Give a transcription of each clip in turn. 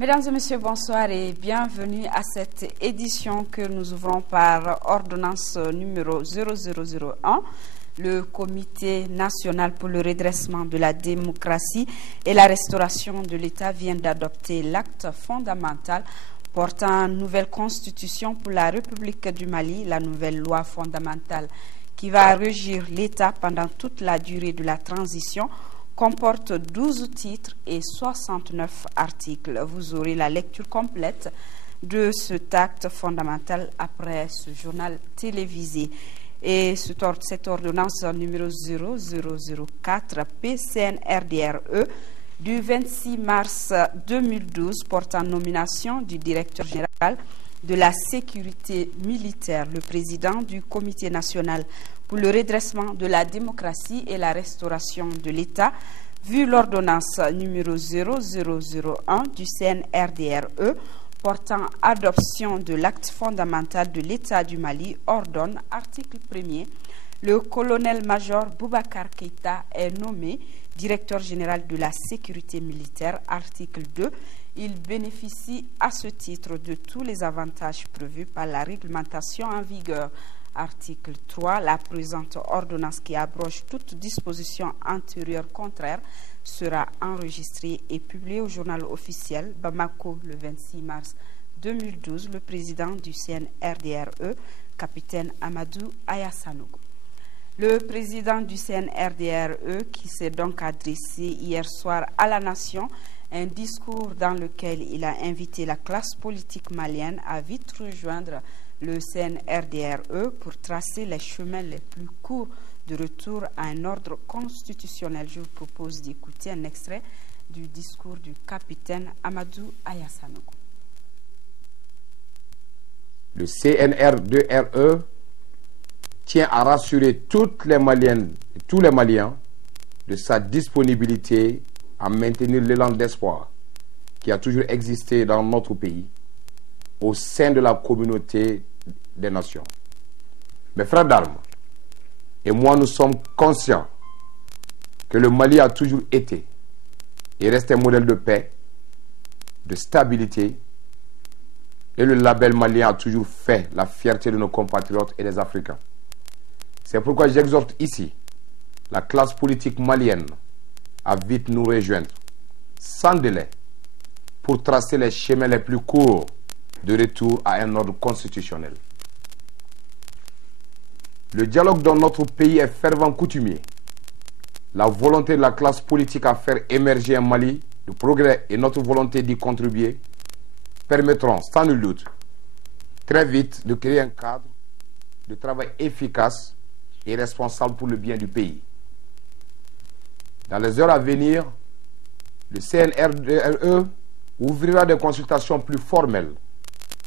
Mesdames et messieurs, bonsoir et bienvenue à cette édition que nous ouvrons par ordonnance numéro 0001. Le Comité national pour le redressement de la démocratie et la restauration de l'État vient d'adopter l'acte fondamental portant nouvelle constitution pour la République du Mali, la nouvelle loi fondamentale qui va régir l'État pendant toute la durée de la transition, comporte 12 titres et 69 articles. Vous aurez la lecture complète de cet acte fondamental après ce journal télévisé. Et cette ordonnance numéro 0004 PCN-RDRE du 26 mars 2012 portant nomination du directeur général de la sécurité militaire, le président du Comité national pour le redressement de la démocratie et la restauration de l'État, vu l'ordonnance numéro 0001 du CNRDRE portant adoption de l'acte fondamental de l'État du Mali, ordonne, article 1er, le colonel-major Boubacar Keïta est nommé directeur général de la sécurité militaire, article 2. Il bénéficie à ce titre de tous les avantages prévus par la réglementation en vigueur. Article 3. La présente ordonnance qui abroge toute disposition antérieure contraire sera enregistrée et publiée au journal officiel Bamako le 26 mars 2012. Le président du CNRDRE, capitaine Amadou Ayassanogo. Le président du CNRDRE, qui s'est donc adressé hier soir à la nation, un discours dans lequel il a invité la classe politique malienne à vite rejoindre le CNRDRE pour tracer les chemins les plus courts de retour à un ordre constitutionnel. Je vous propose d'écouter un extrait du discours du capitaine Amadou Ayassanogo. Le CNRDRE tient à rassurer toutes les Maliennes et tous les Maliens de sa disponibilité à maintenir l'élan d'espoir qui a toujours existé dans notre pays au sein de la communauté des nations. Mes frères d'armes et moi, nous sommes conscients que le Mali a toujours été et reste un modèle de paix, de stabilité, et le label malien a toujours fait la fierté de nos compatriotes et des Africains. C'est pourquoi j'exhorte ici la classe politique malienne à vite nous rejoindre, sans délai, pour tracer les chemins les plus courts de retour à un ordre constitutionnel. Le dialogue dans notre pays est fervent coutumier. La volonté de la classe politique à faire émerger un Mali de progrès et notre volonté d'y contribuer permettront, sans nul doute, très vite de créer un cadre de travail efficace et responsable pour le bien du pays. Dans les heures à venir, le CNRDRE ouvrira des consultations plus formelles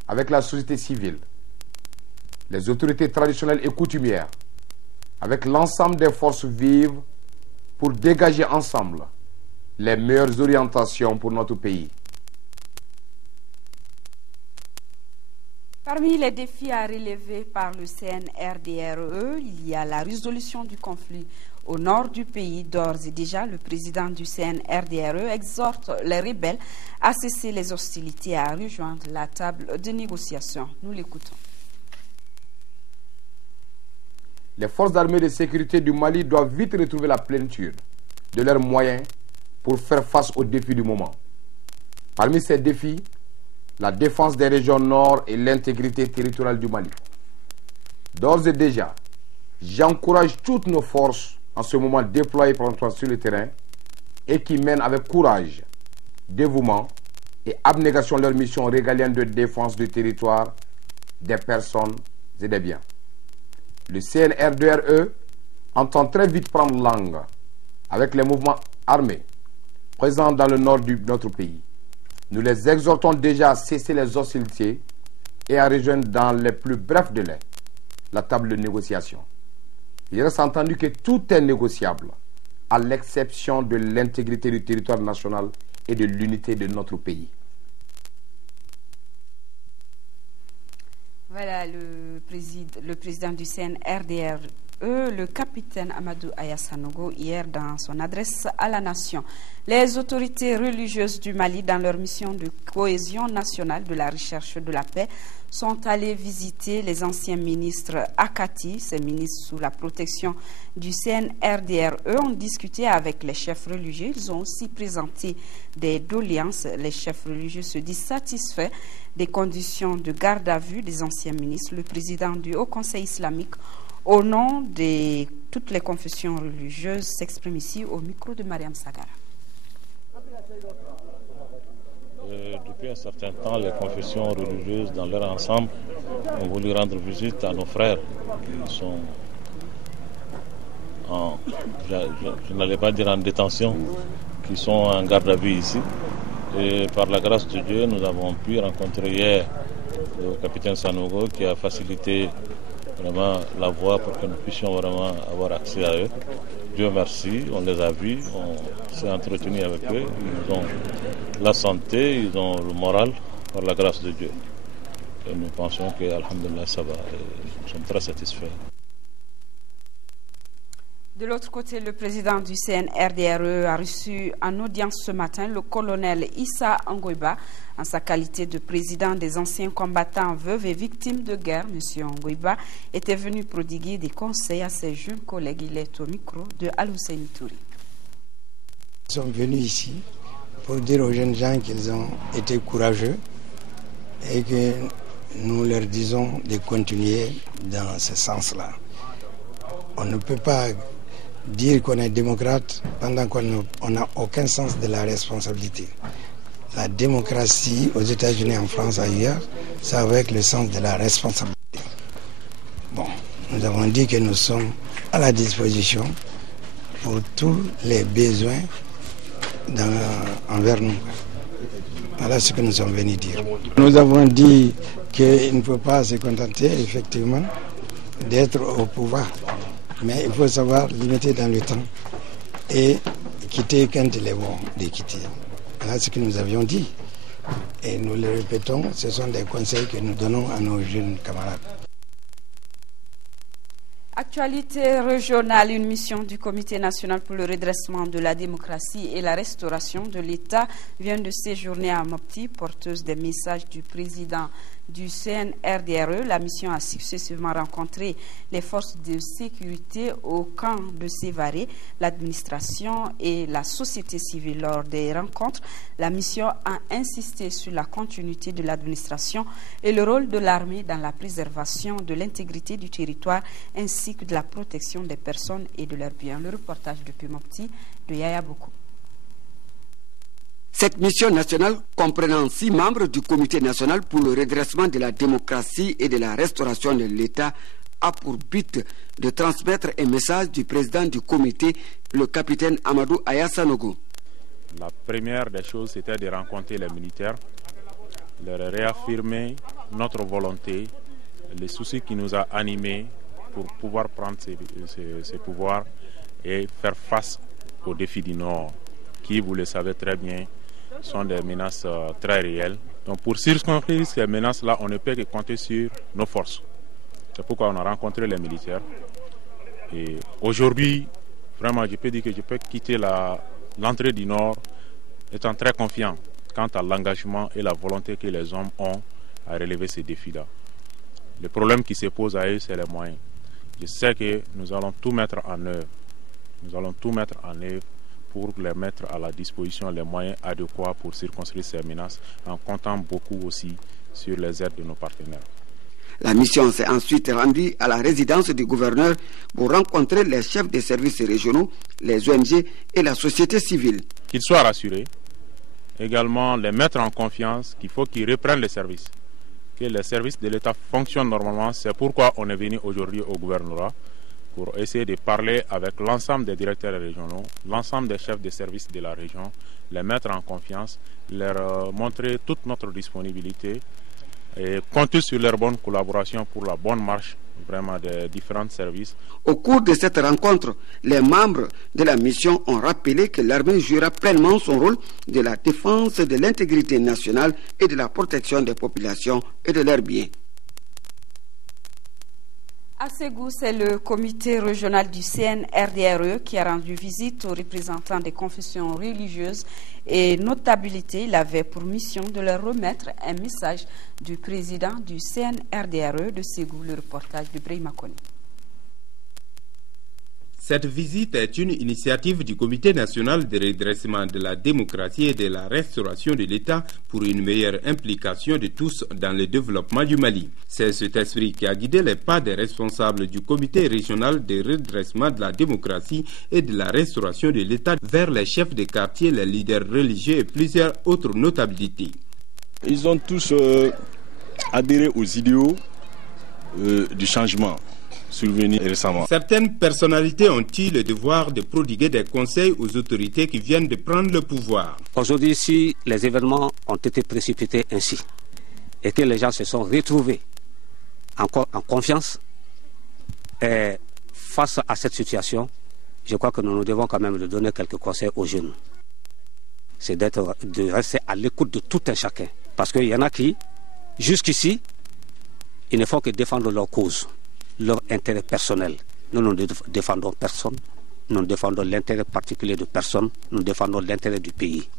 avec la société civile, les autorités traditionnelles et coutumières, avec l'ensemble des forces vives pour dégager ensemble les meilleures orientations pour notre pays. Parmi les défis à relever par le CNRDRE, il y a la résolution du conflit au nord du pays. D'ores et déjà, le président du CNRDRE exhorte les rebelles à cesser les hostilités et à rejoindre la table de négociation. Nous l'écoutons. Les forces armées de sécurité du Mali doivent vite retrouver la plénitude de leurs moyens pour faire face aux défis du moment. Parmi ces défis, la défense des régions nord et l'intégrité territoriale du Mali. D'ores et déjà, j'encourage toutes nos forces en ce moment déployées sur le terrain et qui mènent avec courage, dévouement et abnégation leur mission régalienne de défense du territoire, des personnes et des biens. Le CNRDRE entend très vite prendre langue avec les mouvements armés présents dans le nord de notre pays. Nous les exhortons déjà à cesser les hostilités et à rejoindre dans les plus brefs délais la table de négociation. Il reste entendu que tout est négociable, à l'exception de l'intégrité du territoire national et de l'unité de notre pays. Voilà le président du CNRDRE le capitaine Amadou Aya Sanogo hier dans son adresse à la nation. Les autorités religieuses du Mali, dans leur mission de cohésion nationale de la recherche de la paix, sont allés visiter les anciens ministres Akati, ces ministres sous la protection du CNRDRE, ont discuté avec les chefs religieux. Ils ont aussi présenté des doléances. Les chefs religieux se disent satisfaits des conditions de garde à vue des anciens ministres. Le président du Haut Conseil islamique, au nom de toutes les confessions religieuses, s'exprime ici au micro de Mariam Sagara. Depuis un certain temps, les confessions religieuses dans leur ensemble ont voulu rendre visite à nos frères qui sont je n'allais pas dire en détention, qui sont en garde à vue ici. Et par la grâce de Dieu, nous avons pu rencontrer hier le capitaine Sanogo qui a facilité vraiment la voie pour que nous puissions vraiment avoir accès à eux. Dieu merci, on les a vus, on s'est entretenu avec eux, ils ont la santé, ils ont le moral par la grâce de Dieu. Et nous pensons que, alhamdoulilah, ça va, et nous sommes très satisfaits. De l'autre côté, le président du CNRDRE a reçu en audience ce matin le colonel Issa Ngoïba en sa qualité de président des anciens combattants veuves et victimes de guerre. M. Ngoïba était venu prodiguer des conseils à ses jeunes collègues. Il est au micro de Al-Hussein Touri. Nous sommes venus ici pour dire aux jeunes gens qu'ils ont été courageux et que nous leur disons de continuer dans ce sens-là. On ne peut pas dire qu'on est démocrate pendant qu'on n'a aucun sens de la responsabilité. La démocratie aux États-Unis, en France, ailleurs, c'est avec le sens de la responsabilité. Bon, nous avons dit que nous sommes à la disposition pour tous les besoins envers nous. Voilà ce que nous sommes venus dire. Nous avons dit qu'il ne faut pas se contenter, effectivement, d'être au pouvoir. Mais il faut savoir limiter dans le temps et quitter quand il est bon de quitter. Voilà ce que nous avions dit. Et nous le répétons, ce sont des conseils que nous donnons à nos jeunes camarades. Actualité régionale, une mission du Comité national pour le redressement de la démocratie et la restauration de l'État vient de séjourner à Mopti, porteuse des messages du président du CNRDRE. La mission a successivement rencontré les forces de sécurité au camp de Sévaré, l'administration et la société civile. Lors des rencontres, la mission a insisté sur la continuité de l'administration et le rôle de l'armée dans la préservation de l'intégrité du territoire ainsi que de la protection des personnes et de leurs biens. Le reportage depuis Mopti de Yaya Boku. Cette mission nationale, comprenant 6 membres du Comité national pour le redressement de la démocratie et de la restauration de l'État, a pour but de transmettre un message du président du comité, le capitaine Amadou Aya Sanogo. La première des choses, c'était de rencontrer les militaires, leur réaffirmer notre volonté, les soucis qui nous ont animés pour pouvoir prendre ces pouvoirs et faire face aux défis du Nord, qui, vous le savez très bien, sont des menaces très réelles. Donc pour circonscrire ces menaces-là, on ne peut que compter sur nos forces. C'est pourquoi on a rencontré les militaires. Et aujourd'hui, vraiment, je peux dire que je peux quitter l'entrée du Nord étant très confiant quant à l'engagement et la volonté que les hommes ont à relever ces défis-là. Le problème qui se pose à eux, c'est les moyens. Je sais que nous allons tout mettre en œuvre. Nous allons tout mettre en œuvre pour les mettre à la disposition les moyens adéquats pour circonscrire ces menaces, en comptant beaucoup aussi sur les aides de nos partenaires. La mission s'est ensuite rendue à la résidence du gouverneur pour rencontrer les chefs des services régionaux, les ONG et la société civile. Qu'ils soient rassurés, également les mettre en confiance qu'il faut qu'ils reprennent les services, que les services de l'État fonctionnent normalement. C'est pourquoi on est venu aujourd'hui au gouvernorat, pour essayer de parler avec l'ensemble des directeurs régionaux, l'ensemble des chefs de services de la région, les mettre en confiance, leur montrer toute notre disponibilité et compter sur leur bonne collaboration pour la bonne marche vraiment des différents services. Au cours de cette rencontre, les membres de la mission ont rappelé que l'armée jouera pleinement son rôle de la défense de l'intégrité nationale et de la protection des populations et de leurs biens. À Ségou, c'est le comité régional du CNRDRE qui a rendu visite aux représentants des confessions religieuses et notabilités. Il avait pour mission de leur remettre un message du président du CNRDRE de Ségou, le reportage de Brahima Kone. Cette visite est une initiative du Comité national de redressement de la démocratie et de la restauration de l'État pour une meilleure implication de tous dans le développement du Mali. C'est cet esprit qui a guidé les pas des responsables du Comité régional de redressement de la démocratie et de la restauration de l'État vers les chefs de quartier, les leaders religieux et plusieurs autres notabilités. Ils ont tous adhéré aux idéaux du changement. Récemment. Certaines personnalités ont eu le devoir de prodiguer des conseils aux autorités qui viennent de prendre le pouvoir. Aujourd'hui, si les événements ont été précipités ainsi et que les gens se sont retrouvés encore en confiance face à cette situation, je crois que nous devons quand même donner quelques conseils aux jeunes. C'est de rester à l'écoute de tout un chacun. Parce qu'il y en a qui, jusqu'ici, ils ne font que défendre leur cause, leur intérêt personnel. Nous ne défendons personne, nous défendons l'intérêt particulier de personne, nous défendons l'intérêt du pays.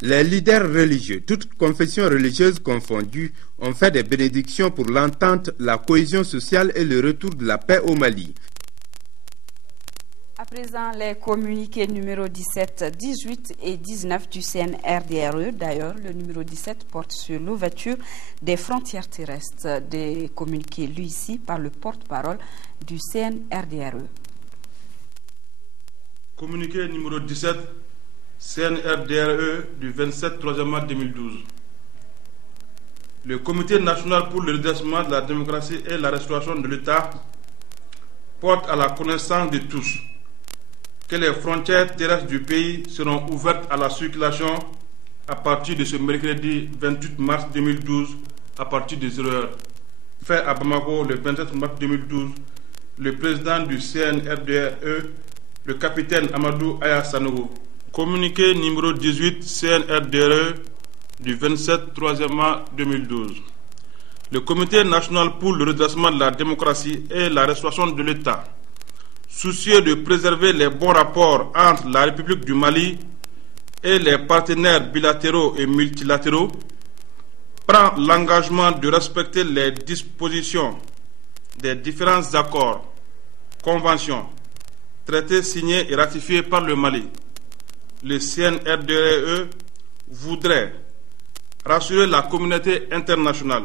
Les leaders religieux, toutes confessions religieuses confondues, ont fait des bénédictions pour l'entente, la cohésion sociale et le retour de la paix au Mali. À présent, les communiqués numéro 17, 18 et 19 du CNRDRE. D'ailleurs, le numéro 17 porte sur l'ouverture des frontières terrestres. Des communiqués lus ici par le porte-parole du CNRDRE. Communiqué numéro 17, CNRDRE du 27 3 mars 2012. Le Comité national pour le redressement de la démocratie et la restauration de l'État porte à la connaissance de tous que les frontières terrestres du pays seront ouvertes à la circulation à partir de ce mercredi 28 mars 2012 à partir de 0h. Fait à Bamako le 27 mars 2012, le président du CNRDRE, le capitaine Amadou Aya Sanogo. Communiqué numéro 18 CNRDRE du 27 3 mars 2012. Le Comité national pour le redressement de la démocratie et la restauration de l'État, soucieux de préserver les bons rapports entre la République du Mali et les partenaires bilatéraux et multilatéraux, prend l'engagement de respecter les dispositions des différents accords, conventions, traités signés et ratifiés par le Mali. Le CNRDRE voudrait rassurer la communauté internationale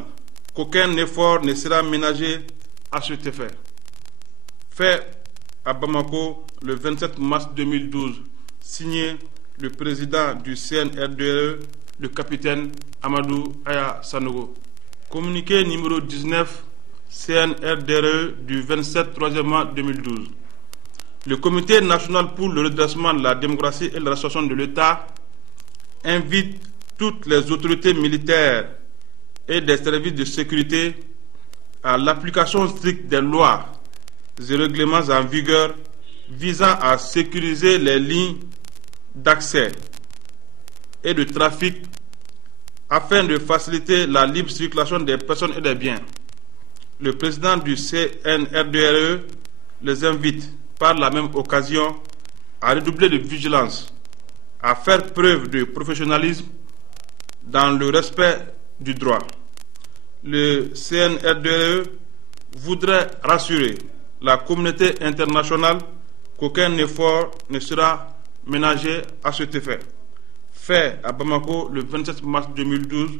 qu'aucun effort ne sera ménagé à cet effet. Fait à Bamako le 27 mars 2012, signé le président du CNRDRE, le capitaine Amadou Aya Sanogo. Communiqué numéro 19 CNRDRE du 27 3 mars 2012. Le Comité national pour le redressement de la démocratie et la restauration de l'État invite toutes les autorités militaires et des services de sécurité à l'application stricte des lois et règlements en vigueur visant à sécuriser les lignes d'accès et de trafic afin de faciliter la libre circulation des personnes et des biens. Le président du CNRDRE les invite par la même occasion à redoubler de vigilance, à faire preuve de professionnalisme dans le respect du droit. Le CNRDRE voudrait rassurer la communauté internationale qu'aucun effort ne sera ménagé à cet effet. Fait à Bamako le 27 mars 2012,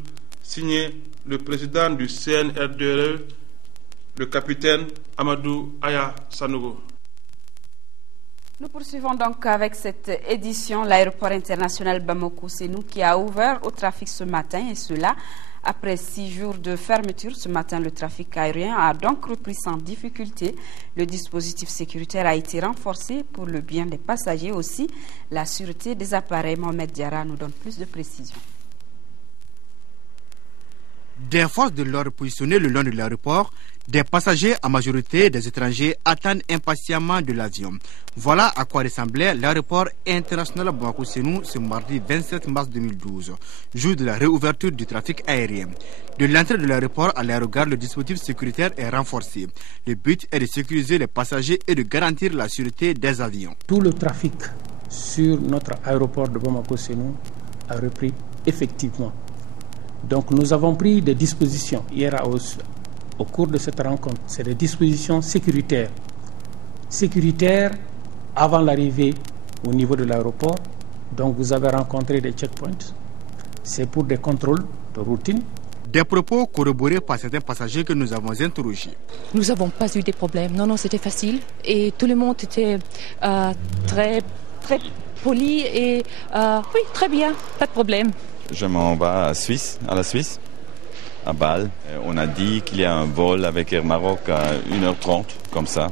signé le président du CNRDRE, le capitaine Amadou Aya Sanogo. Nous poursuivons donc avec cette édition. L'aéroport international Bamako-Sénou qui a ouvert au trafic ce matin, et cela après 6 jours de fermeture. Ce matin, le trafic aérien a donc repris sans difficulté. Le dispositif sécuritaire a été renforcé pour le bien des passagers. Aussi, la sûreté des appareils. Mohamed Diarra nous donne plus de précisions. Des forces de l'ordre positionnées le long de l'aéroport, des passagers, en majorité des étrangers, attendent impatiemment de l'avion. Voilà à quoi ressemblait l'aéroport international Bamako-Sénou ce mardi 27 mars 2012, jour de la réouverture du trafic aérien. De l'entrée de l'aéroport à l'aérogare, le dispositif sécuritaire est renforcé. Le but est de sécuriser les passagers et de garantir la sûreté des avions. Tout le trafic sur notre aéroport de Bamako-Sénou a repris effectivement. Donc nous avons pris des dispositions hier au cours de cette rencontre. C'est des dispositions sécuritaires. Sécuritaires avant l'arrivée au niveau de l'aéroport. Donc vous avez rencontré des checkpoints. C'est pour des contrôles de routine. Des propos corroborés par certains passagers que nous avons interrogés. Nous n'avons pas eu de problèmes. Non, c'était facile. Et tout le monde était très poli et oui, très bien, pas de problème. Je m'en vais à la Suisse, à Bâle. On a dit qu'il y a un vol avec Air Maroc à 1h30, comme ça.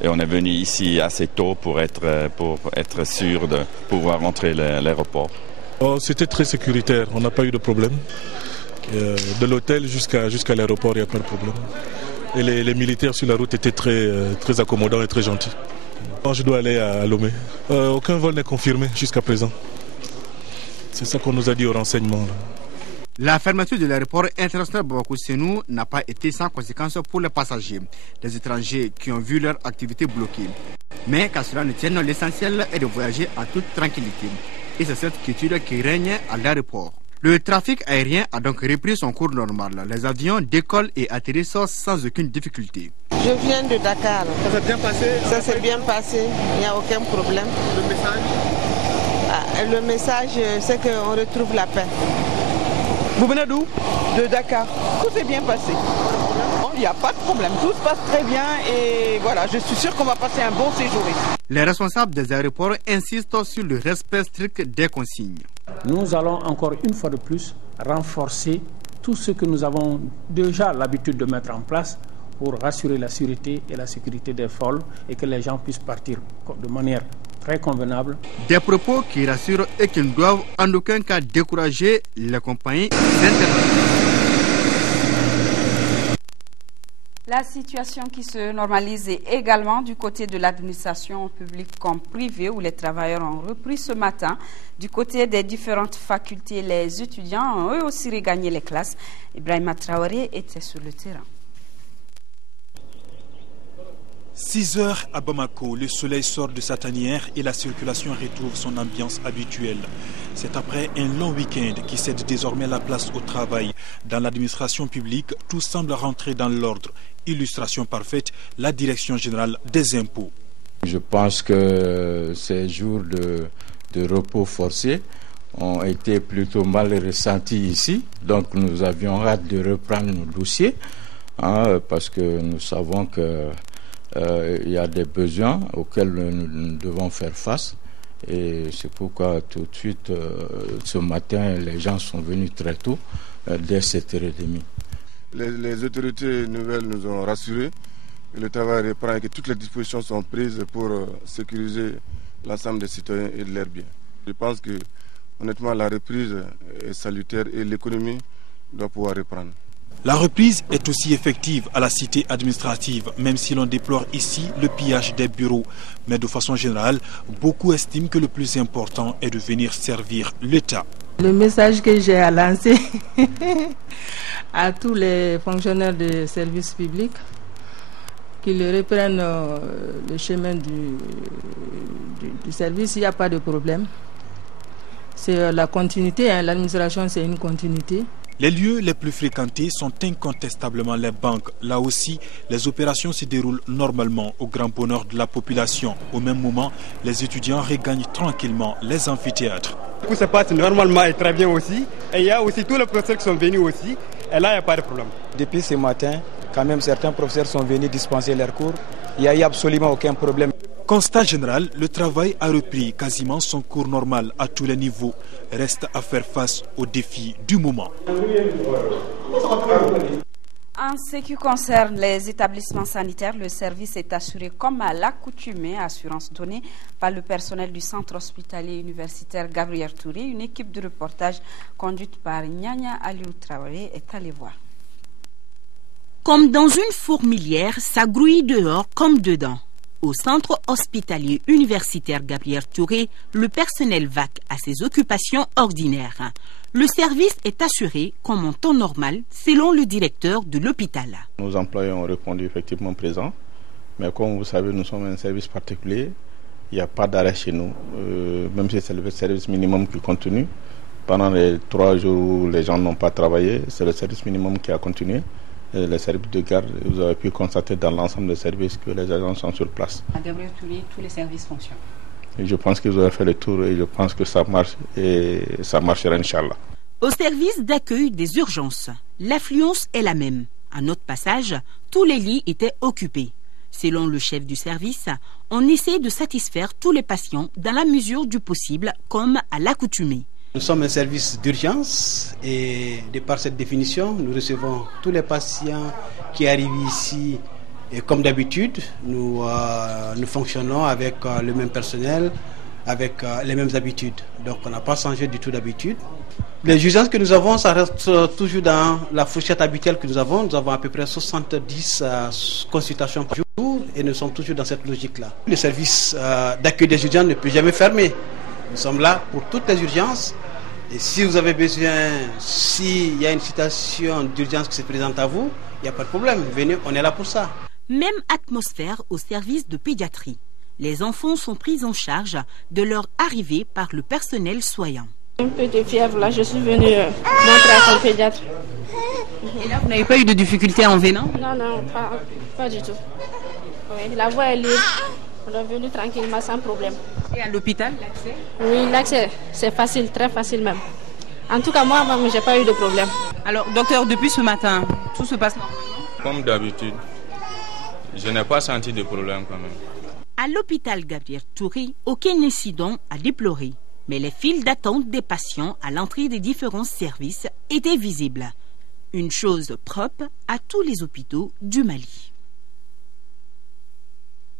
Et on est venu ici assez tôt pour être sûr de pouvoir rentrer à l'aéroport. C'était très sécuritaire, on n'a pas eu de problème. De l'hôtel jusqu'à l'aéroport, il n'y a pas de problème. Et les militaires sur la route étaient très accommodants et très gentils. Je dois aller à Lomé. Aucun vol n'est confirmé jusqu'à présent. C'est ça qu'on nous a dit au renseignement. La fermeture de l'aéroport international Bamako-Sénou n'a pas été sans conséquence pour les passagers, les étrangers qui ont vu leur activité bloquée. Mais qu'à cela ne tienne, l'essentiel est de voyager en toute tranquillité. Et c'est cette quiétude qui règne à l'aéroport. Le trafic aérien a donc repris son cours normal. Les avions décollent et atterrissent sans aucune difficulté. Je viens de Dakar. Ça s'est bien passé? Ça s'est bien passé, il n'y a aucun problème. Le message? Le message, c'est qu'on retrouve la paix. Vous venez d'où? De Dakar. Tout s'est bien passé. Il n'y a pas de problème, tout se passe très bien et voilà, je suis sûr qu'on va passer un bon séjour ici. Les responsables des aéroports insistent sur le respect strict des consignes. Nous allons encore une fois de plus renforcer tout ce que nous avons déjà l'habitude de mettre en place pour rassurer la sûreté et la sécurité des vols et que les gens puissent partir de manière très convenable. Des propos qui rassurent et qui ne doivent en aucun cas décourager les compagnies internationales. La situation qui se normalise également du côté de l'administration publique comme privée où les travailleurs ont repris ce matin. Du côté des différentes facultés, les étudiants ont eux aussi regagné les classes. Ibrahima Traoré était sur le terrain. 6 heures à Bamako, le soleil sort de sa tanière et la circulation retrouve son ambiance habituelle. C'est après un long week-end qui cède désormais la place au travail. Dans l'administration publique, tout semble rentrer dans l'ordre. Illustration parfaite, la Direction générale des impôts. Je pense que ces jours de repos forcé ont été plutôt mal ressentis ici. Donc nous avions hâte de reprendre nos dossiers parce que nous savons que il y a des besoins auxquels nous devons faire face et c'est pourquoi tout de suite ce matin les gens sont venus très tôt dès 7h30. Les autorités nouvelles nous ont rassurés que le travail reprend et que toutes les dispositions sont prises pour sécuriser l'ensemble des citoyens et de leurs biens. Je pense que honnêtement la reprise est salutaire et l'économie doit pouvoir reprendre. La reprise est aussi effective à la cité administrative, même si l'on déplore ici le pillage des bureaux. Mais de façon générale, beaucoup estiment que le plus important est de venir servir l'État. Le message que j'ai à lancer à tous les fonctionnaires des services publics, qu'ils reprennent le chemin du service, il n'y a pas de problème. C'est la continuité, l'administration c'est une continuité. Les lieux les plus fréquentés sont incontestablement les banques. Là aussi, les opérations se déroulent normalement au grand bonheur de la population. Au même moment, les étudiants regagnent tranquillement les amphithéâtres. Tout se passe normalement et très bien aussi. Et il y a aussi tous les professeurs qui sont venus aussi. Et là, il n'y a pas de problème. Depuis ce matin, quand même certains professeurs sont venus dispenser leurs cours. Il n'y a eu absolument aucun problème. Constat général, le travail a repris quasiment son cours normal à tous les niveaux. Reste à faire face aux défis du moment. En ce qui concerne les établissements sanitaires, le service est assuré comme à l'accoutumée, assurance donnée par le personnel du centre hospitalier universitaire Gabriel Touré. Une équipe de reportage conduite par Nyanya Aliou Traoré est allée voir. Comme dans une fourmilière, ça grouille dehors comme dedans. Au centre hospitalier universitaire Gabriel Touré, le personnel vaque à ses occupations ordinaires. Le service est assuré comme en temps normal, selon le directeur de l'hôpital. Nos employés ont répondu effectivement présents, mais comme vous savez, nous sommes un service particulier. Il n'y a pas d'arrêt chez nous, même si c'est le service minimum qui continue. Pendant les 3 jours où les gens n'ont pas travaillé, c'est le service minimum qui a continué. Les services de garde, vous avez pu constater dans l'ensemble des services que les agents sont sur place. À Gabriel Touré, tous les services fonctionnent. Et je pense qu'ils auraient fait le tour et je pense que ça marche et ça marchera, Inch'Allah. Au service d'accueil des urgences, l'affluence est la même. À notre passage, tous les lits étaient occupés. Selon le chef du service, on essaie de satisfaire tous les patients dans la mesure du possible, comme à l'accoutumée. Nous sommes un service d'urgence et de par cette définition, nous recevons tous les patients qui arrivent ici et comme d'habitude, nous fonctionnons avec le même personnel, avec les mêmes habitudes. Donc on n'a pas changé du tout d'habitude. Les urgences que nous avons, ça reste toujours dans la fourchette habituelle que nous avons. Nous avons à peu près 70 consultations par jour et nous sommes toujours dans cette logique-là. Le service d'accueil des urgences ne peut jamais fermer. Nous sommes là pour toutes les urgences. Et si vous avez besoin, s'il y a une situation d'urgence qui se présente à vous, il n'y a pas de problème. Venez, on est là pour ça. Même atmosphère au service de pédiatrie. Les enfants sont pris en charge de leur arrivée par le personnel soignant. Un peu de fièvre, là, je suis venue montrer à son pédiatre. Et là, vous n'avez pas eu de difficultés en venant? Non, pas du tout. Oui, la voie est libre. On est venu tranquillement, sans problème. Et à l'hôpital, l'accès? Oui, l'accès, c'est facile, très facile même. En tout cas, moi, je n'ai pas eu de problème. Alors, docteur, depuis ce matin, tout se passe normalement? Comme d'habitude, je n'ai pas senti de problème quand même. À l'hôpital Gabriel Touré, aucun incident à déplorer. Mais les files d'attente des patients à l'entrée des différents services étaient visibles. Une chose propre à tous les hôpitaux du Mali.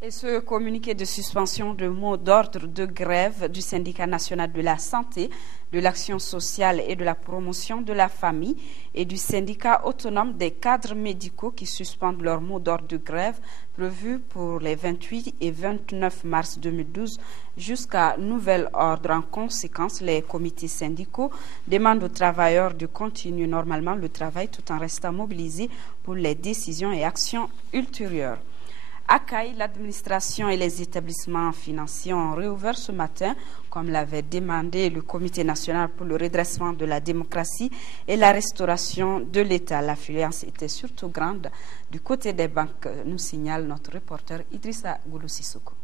Et ce communiqué de suspension de mot d'ordre de grève du syndicat national de la santé, de l'action sociale et de la promotion de la famille et du syndicat autonome des cadres médicaux qui suspendent leur mot d'ordre de grève prévu pour les 28 et 29 mars 2012 jusqu'à nouvel ordre. En conséquence, les comités syndicaux demandent aux travailleurs de continuer normalement le travail tout en restant mobilisés pour les décisions et actions ultérieures. À Caille, l'administration et les établissements financiers ont réouvert ce matin, comme l'avait demandé le Comité national pour le redressement de la démocratie et la restauration de l'État. L'affluence était surtout grande du côté des banques, nous signale notre reporter Idrissa Goulou-Sissoko.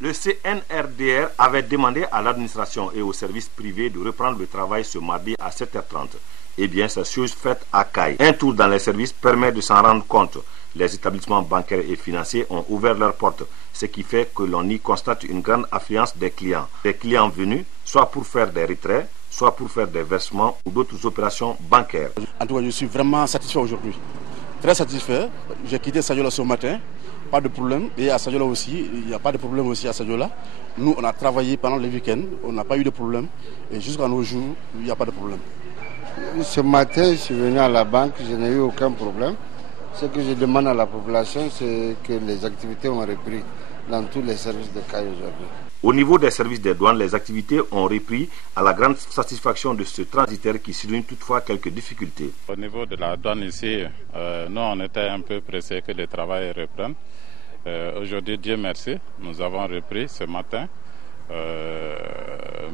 Le CNRDR avait demandé à l'administration et aux services privés de reprendre le travail ce mardi à 7h30. Eh bien, c'est chose faite à Caille. Un tour dans les services permet de s'en rendre compte. Les établissements bancaires et financiers ont ouvert leurs portes, ce qui fait que l'on y constate une grande affluence des clients. Des clients venus, soit pour faire des retraits, soit pour faire des versements ou d'autres opérations bancaires. En tout cas, je suis vraiment satisfait aujourd'hui. Très satisfait. J'ai quitté Sadiola ce matin, pas de problème. Et à Sadiola aussi, il n'y a pas de problème aussi à Sadiola. Nous, on a travaillé pendant le week-end, on n'a pas eu de problème. Et jusqu'à nos jours, il n'y a pas de problème. Ce matin, je suis venu à la banque, je n'ai eu aucun problème. Ce que je demande à la population, c'est que les activités ont repris dans tous les services de Caille aujourd'hui. Au niveau des services des douanes, les activités ont repris à la grande satisfaction de ce transitaire qui souligne toutefois quelques difficultés. Au niveau de la douane ici, nous on était un peu pressés que le travail reprenne. Aujourd'hui, Dieu merci, nous avons repris ce matin.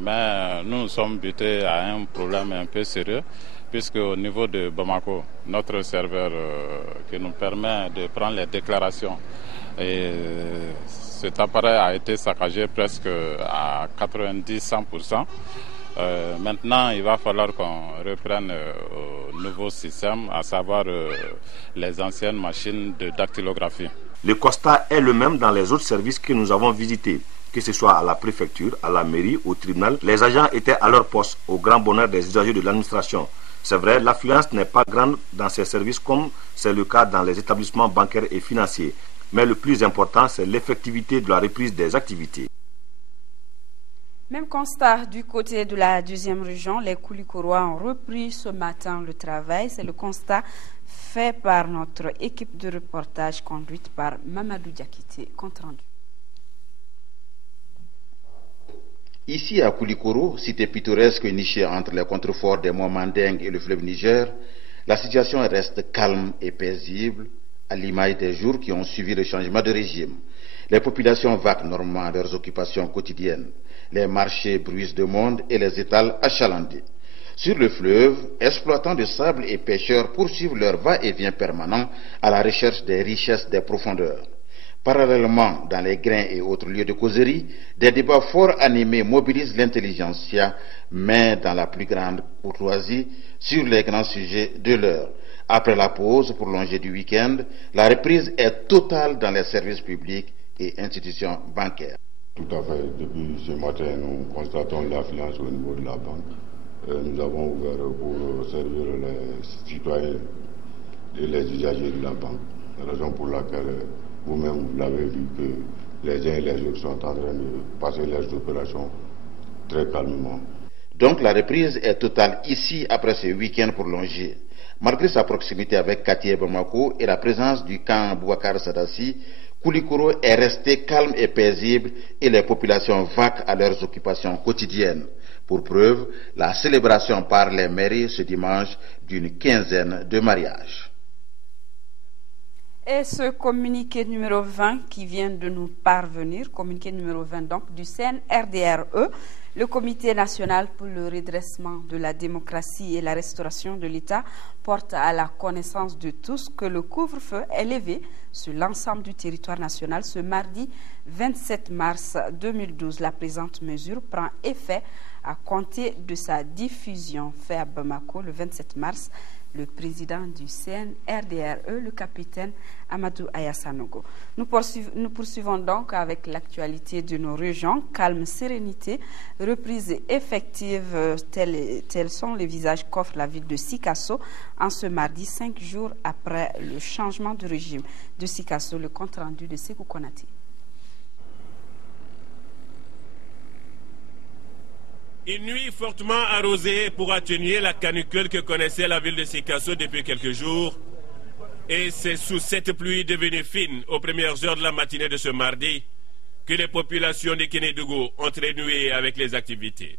Mais nous sommes butés à un problème un peu sérieux, puisque au niveau de Bamako, notre serveur qui nous permet de prendre les déclarations, et cet appareil a été saccagé presque à 90-100%. Maintenant, il va falloir qu'on reprenne au nouveau système, à savoir les anciennes machines de dactylographie. Le constat est le même dans les autres services que nous avons visités. Que ce soit à la préfecture, à la mairie, au tribunal, les agents étaient à leur poste, au grand bonheur des usagers de l'administration. C'est vrai, l'affluence n'est pas grande dans ces services comme c'est le cas dans les établissements bancaires et financiers. Mais le plus important, c'est l'effectivité de la reprise des activités. Même constat du côté de la deuxième région, les Koulikorois ont repris ce matin le travail. C'est le constat fait par notre équipe de reportage conduite par Mamadou Diakité. Compte rendu. Ici à Koulikoro, cité pittoresque nichée entre les contreforts des monts Manding et le fleuve Niger, la situation reste calme et paisible à l'image des jours qui ont suivi le changement de régime. Les populations vaquent normalement à leurs occupations quotidiennes. Les marchés bruissent de monde et les étals achalandés. Sur le fleuve, exploitants de sable et pêcheurs poursuivent leur va-et-vient permanent à la recherche des richesses des profondeurs. Parallèlement, dans les grains et autres lieux de causerie, des débats forts animés mobilisent l'intelligentsia, mais dans la plus grande courtoisie, sur les grands sujets de l'heure. Après la pause prolongée du week-end, la reprise est totale dans les services publics et institutions bancaires. Tout à fait. Depuis ce matin, nous constatons l'affluence au niveau de la banque. Nous avons ouvert pour servir les citoyens et les usagers de la banque. Raison pour laquelle vous-même vous l'avez vu que les uns et les autres sont en train de passer leurs opérations très calmement. Donc la reprise est totale ici après ce week-end prolongé. Malgré sa proximité avec Kati et Bamako et la présence du camp Bouakar Sadassi, Koulikoro est resté calme et paisible et les populations vaquent à leurs occupations quotidiennes. Pour preuve, la célébration par les mairies ce dimanche d'une quinzaine de mariages. Et ce communiqué numéro 20 qui vient de nous parvenir, communiqué numéro 20 donc du CNRDRE, le Comité national pour le redressement de la démocratie et la restauration de l'État, porte à la connaissance de tous que le couvre-feu est levé sur l'ensemble du territoire national ce mardi 27 mars 2012. La présente mesure prend effet à compter de sa diffusion faite à Bamako le 27 mars. Le président du CNRDRE, le capitaine Amadou Ayassanogo. Nous poursuivons donc avec l'actualité de nos régions. Calme, sérénité, reprise effective, tels sont les visages qu'offre la ville de Sikasso en ce mardi, 5 jours après le changement de régime de Sikasso. Le compte rendu de Sekou Konati. Une nuit fortement arrosée pour atténuer la canicule que connaissait la ville de Sikasso depuis quelques jours. Et c'est sous cette pluie devenue fine aux premières heures de la matinée de ce mardi que les populations de Kénédougou ont renoué avec les activités.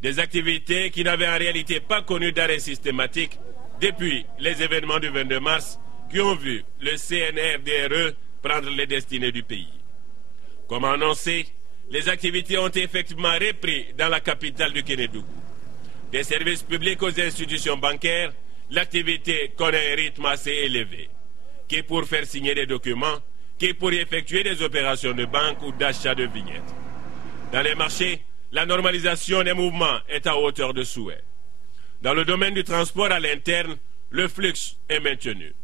Des activités qui n'avaient en réalité pas connu d'arrêt systématique depuis les événements du 22 mars qui ont vu le CNRDRE prendre les destinées du pays. Comme annoncé, les activités ont effectivement repris dans la capitale du Kénédougou. Des services publics aux institutions bancaires, l'activité connaît un rythme assez élevé, qui pour faire signer des documents, qui pour effectuer des opérations de banque ou d'achat de vignettes. Dans les marchés, la normalisation des mouvements est à hauteur de souhait. Dans le domaine du transport à l'interne, le flux est maintenu.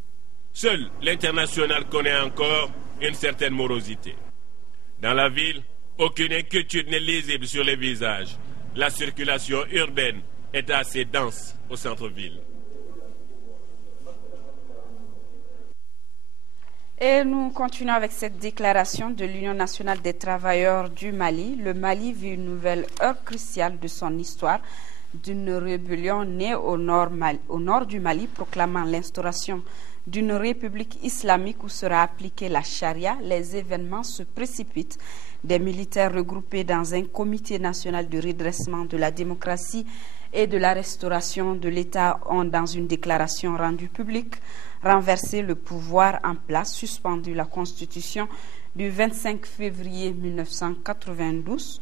Seul l'international connaît encore une certaine morosité. Dans la ville, aucune inquiétude n'est lisible sur les visages. La circulation urbaine est assez dense au centre-ville. Et nous continuons avec cette déclaration de l'Union nationale des travailleurs du Mali. Le Mali vit une nouvelle heure cruciale de son histoire d'une rébellion née au nord du Mali, proclamant l'instauration d'une république islamique où sera appliquée la charia. Les événements se précipitent. Des militaires regroupés dans un comité national de redressement de la démocratie et de la restauration de l'État ont, dans une déclaration rendue publique, renversé le pouvoir en place, suspendu la Constitution du 25 février 1992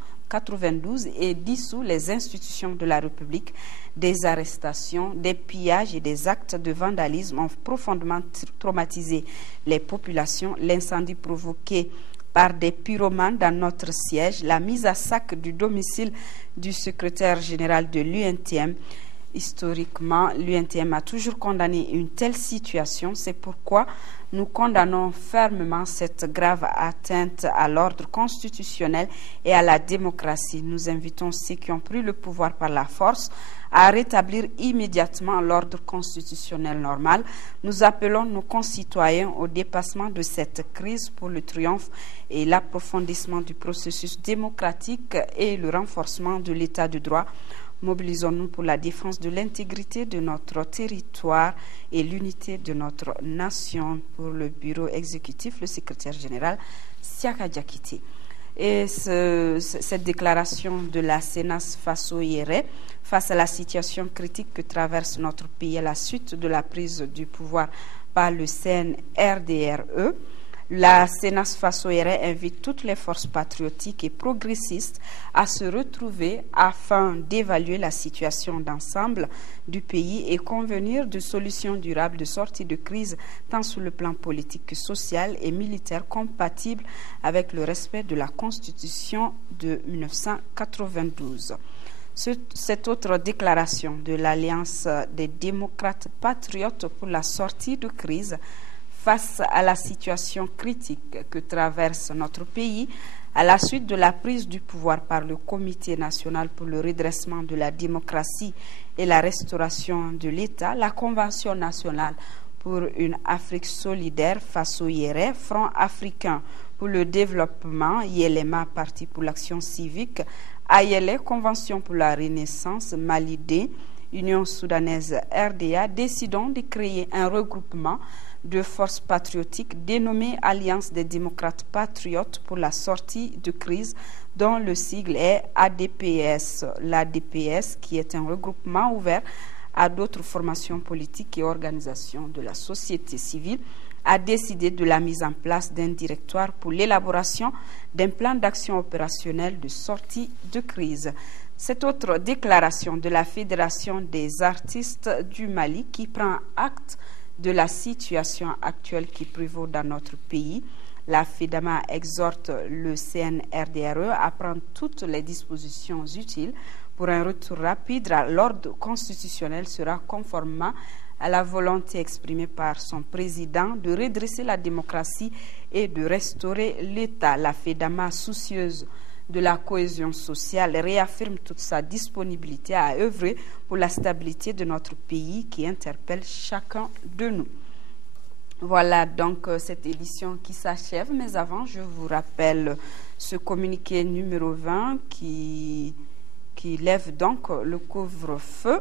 et dissous les institutions de la République. Des arrestations, des pillages et des actes de vandalisme ont profondément traumatisé les populations. L'incendie provoqué par des pyromanes dans notre siège, la mise à sac du domicile du secrétaire général de l'UNTM. Historiquement, l'UNTM a toujours condamné une telle situation. C'est pourquoi nous condamnons fermement cette grave atteinte à l'ordre constitutionnel et à la démocratie. Nous invitons ceux qui ont pris le pouvoir par la force à rétablir immédiatement l'ordre constitutionnel normal. Nous appelons nos concitoyens au dépassement de cette crise pour le triomphe et l'approfondissement du processus démocratique et le renforcement de l'état de droit. Mobilisons-nous pour la défense de l'intégrité de notre territoire et l'unité de notre nation. Pour le bureau exécutif, le secrétaire général Siaka Diakité. Et cette déclaration de la CNAS Faso-Yere face à la situation critique que traverse notre pays à la suite de la prise du pouvoir par le CNRDRE, la CNAS Faso-Yere invite toutes les forces patriotiques et progressistes à se retrouver afin d'évaluer la situation d'ensemble du pays et convenir de solutions durables de sortie de crise tant sur le plan politique que social et militaire compatibles avec le respect de la Constitution de 1992. Cette autre déclaration de l'Alliance des démocrates patriotes pour la sortie de crise face à la situation critique que traverse notre pays, à la suite de la prise du pouvoir par le Comité national pour le redressement de la démocratie et la restauration de l'État, la Convention nationale pour une Afrique solidaire Faso-Yere, Front africain pour le développement, YELEMA, Parti pour l'action civique, AYELE, Convention pour la renaissance, Malide, Union soudanaise RDA, décidons de créer un regroupement de forces patriotiques dénommé Alliance des démocrates patriotes pour la sortie de crise, dont le sigle est ADPS. L'ADPS, qui est un regroupement ouvert à d'autres formations politiques et organisations de la société civile, a décidé de la mise en place d'un directoire pour l'élaboration d'un plan d'action opérationnel de sortie de crise. Cette autre déclaration de la Fédération des artistes du Mali qui prend acte de la situation actuelle qui prévaut dans notre pays. La FEDAMA exhorte le CNRDRE à prendre toutes les dispositions utiles pour un retour rapide à l'ordre constitutionnel sera conformément à la volonté exprimée par son président de redresser la démocratie et de restaurer l'État. La FEDAMA, soucieuse de la cohésion sociale, réaffirme toute sa disponibilité à œuvrer pour la stabilité de notre pays qui interpelle chacun de nous. Voilà donc cette édition qui s'achève, mais avant, je vous rappelle ce communiqué numéro 20 qui lève donc le couvre-feu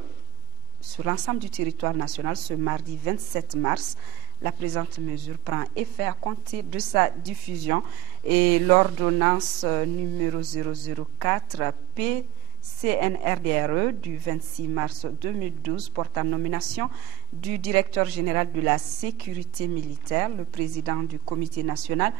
sur l'ensemble du territoire national ce mardi 27 mars. La présente mesure prend effet à compter de sa diffusion et l'ordonnance numéro 004 PCNRDRE du 26 mars 2012 portant nomination du directeur général de la sécurité militaire, le président du Comité national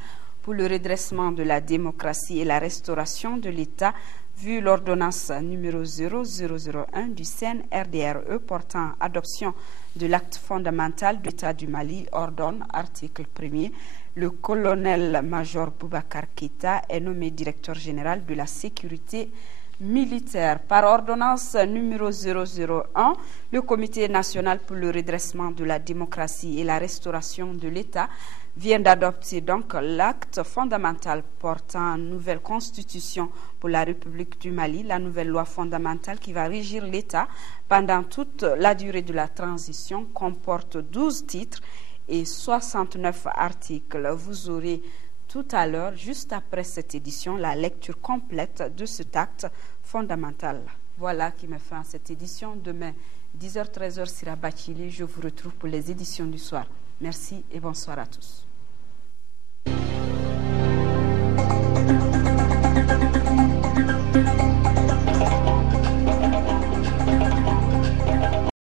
pour le redressement de la démocratie et la restauration de l'État, vu l'ordonnance numéro 0001 du CNRDRE portant adoption de l'acte fondamental de l'État du Mali, ordonne, article 1er, le colonel-major Boubacar Keïta est nommé directeur général de la sécurité militaire. Par ordonnance numéro 001, le Comité national pour le redressement de la démocratie et la restauration de l'État vient d'adopter donc l'acte fondamental portant nouvelle constitution pour la République du Mali, la nouvelle loi fondamentale qui va régir l'État pendant toute la durée de la transition, comporte 12 titres et 69 articles. Vous aurez tout à l'heure, juste après cette édition, la lecture complète de cet acte fondamental. Voilà qui me fait à cette édition. Demain, 10h-13h, Sira Bachili, je vous retrouve pour les éditions du soir. Merci et bonsoir à tous.